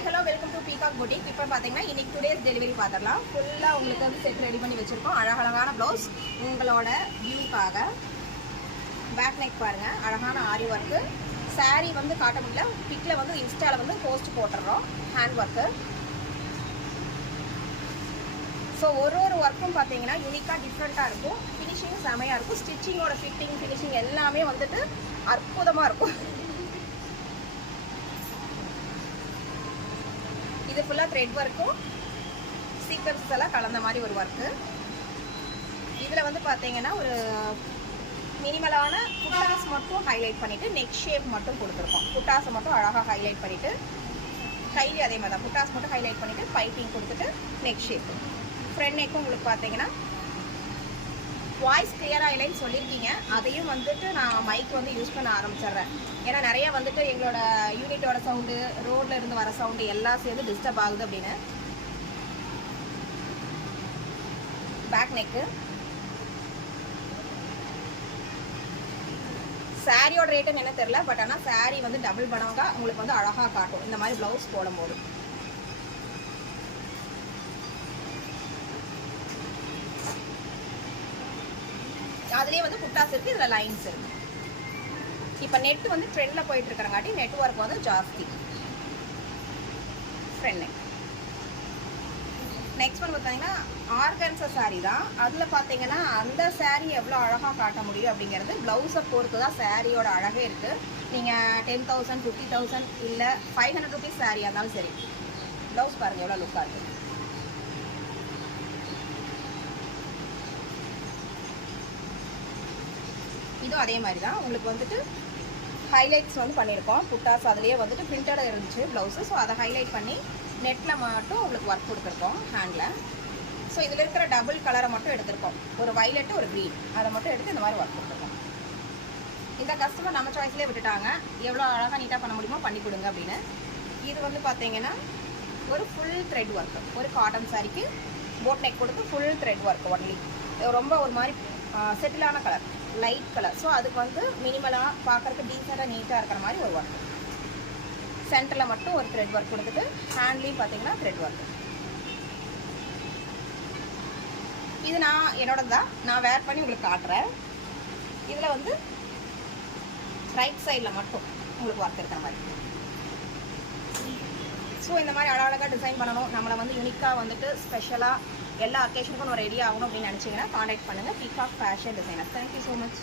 Hi hello welcome to peacock boutique. இப்போ பார்த்தீங்கன்னா இன்னைக்கு டுடேஸ் டெலிவரி பார்த்துடலாம். ஃபுல்லாக உங்களுக்கு வந்து செட் ரெடி பண்ணி வச்சுருக்கோம். அழகழகான ப்ளவுஸ் உங்களோட வியூக்காக. பேக் நெக் பாருங்கள், அழகான ஆரி ஒர்க்கு. சாரீ வந்து காட்ட முடியல, பிக்கில் வந்து இன்ஸ்டாவில் வந்து போஸ்ட் போட்டுடுறோம். Hand work. ஸோ ஒரு ஒர்க்கும் பார்த்தீங்கன்னா யூனிக்காக டிஃப்ரெண்ட்டாக இருக்கும். ஃபினிஷிங் செமையாக இருக்கும். ஸ்டிச்சிங்கோட ஃபிட்டிங் ஃபினிஷிங் எல்லாமே வந்துட்டு அற்புதமாக இருக்கும். இது ஃபுல்லாக த்ரெட் ஒர்க்கும் சீக்வன்ஸ் எல்லாம் கலந்த மாதிரி ஒரு ஒர்க்கு. இதில் வந்து பார்த்தீங்கன்னா ஒரு மினிமலான புட்டாஸ் மட்டும் ஹைலைட் பண்ணிவிட்டு நெக் ஷேப் மட்டும் கொடுத்துருக்கோம். புட்டாஸை மட்டும் அழகாக ஹைலைட் பண்ணிவிட்டு கையிலே அதே மாதிரி தான் புட்டாஸ் மட்டும் ஹைலைட் பண்ணிவிட்டு பைப்பிங் கொடுத்துட்டு நெக் ஷேப். ஃப்ரண்ட் நெக்கும் உங்களுக்கு பார்த்தீங்கன்னா வாய்ஸ் கிளியராக இல்லைன்னு சொல்லியிருக்கீங்க. அதையும் வந்துட்டு நான் மைக் வந்து யூஸ் பண்ண ஆரம்பிச்சிடுறேன். ஏன்னா நிறைய வந்துட்டு எங்களோட யூனிட்டோட சவுண்டு, ரோடில் இருந்து வர சவுண்டு எல்லாம் சேர்ந்து டிஸ்டர்ப் ஆகுது அப்படின்னு. Back neck. சாரியோட ரேட்டுன்னு என்ன தெரியல, பட் ஆனால் சாரீ வந்து டபுள் பணவங்க உங்களுக்கு வந்து அழகாக காட்டும் இந்த மாதிரி ப்ளவுஸ் போடும்போது. அதுலேயே வந்து புட்டாஸ் இருக்குது, இதில் லைன்ஸ் இருக்குது. இப்போ நெட் வந்து ட்ரெண்டில் போயிட்டு இருக்கிறங்காட்டி நெட் ஒர்க் வந்து ஜாஸ்தி. Front neck. நெக்ஸ்ட் ஒன் பார்த்தீங்கன்னா ஆர்கன்ஸா சாரீ தான். அதில் பார்த்தீங்கன்னா அந்த சாரீ எவ்வளோ அழகாக காட்ட முடியும் அப்படிங்கிறது ப்ளவுஸை பொறுத்து தான் சாரியோட அழகே இருக்குது. நீங்கள் 10,000 50,000 இல்லை 500 ருபீஸ் சாரியாக இருந்தாலும் சரி, ப்ளவுஸ் பாருங்கள் எவ்வளோ லுக்காக இருக்குது. இதுவும் அதே மாதிரி தான் உங்களுக்கு வந்துட்டு ஹைலைட்ஸ் வந்து பண்ணியிருக்கோம். புட்டாஸ் அதுலேயே வந்துட்டு பிரிண்டடாக இருந்துச்சு ப்ளவுஸு. ஸோ அதை ஹைலைட் பண்ணி நெட்டில் மட்டும் உங்களுக்கு ஒர்க் கொடுத்துருக்கோம் ஹேண்டில். ஸோ இதில் இருக்கிற டபுள் கலரை மட்டும் எடுத்திருக்கோம். ஒரு வைலட்டு ஒரு க்ரீன், அதை மட்டும் எடுத்து இந்த மாதிரி ஒர்க் கொடுத்துருக்கோம். இந்த கஸ்டமர் நம்ம சாய்ஸ்லேயே விட்டுட்டாங்க, எவ்வளோ அழகாக நீட்டாக பண்ண முடியுமோ பண்ணி கொடுங்க அப்படின்னு. இது வந்து பார்த்தீங்கன்னா ஒரு ஃபுல் த்ரெட் ஒர்க்கு. ஒரு காட்டன் சாரிக்கு போட் நெக் கொடுத்து ஃபுல் த்ரெட் ஒர்க் ஒன்லி. ரொம்ப ஒரு மாதிரி செட்டிலான கலர், லைட் கலர். ஸோ அதுக்கு வந்து மினிமலாக பார்க்குறதுக்கு டீசெண்டாக நீட்டாக இருக்கிற மாதிரி ஒரு ஒர்க். சென்டரில் மட்டும் ஒரு த்ரெட் ஒர்க் கொடுத்துட்டு ஹேண்ட்லேயும் பார்த்தீங்கன்னா த்ரெட் ஒர்க். இது நான் என்னோட தான் நான் வேர் பண்ணி உங்களுக்கு காட்டுறேன். இதில் வந்து ரைட் சைடில் மட்டும் உங்களுக்கு ஒர்க் இருக்கிற மாதிரி. ஸோ இந்த மாதிரி அழகாக டிசைன் பண்ணணும், நம்மளை வந்து யூனிக்காக வந்துட்டு ஸ்பெஷலாக எல்லா அக்கேஷனுக்கும் நம்ம ரெடி ஆகணும் அப்படின்னு நினச்சிங்கன்னா காண்டாக்ட் பண்ணுங்கள் peacock fashion designer. Thank you so much.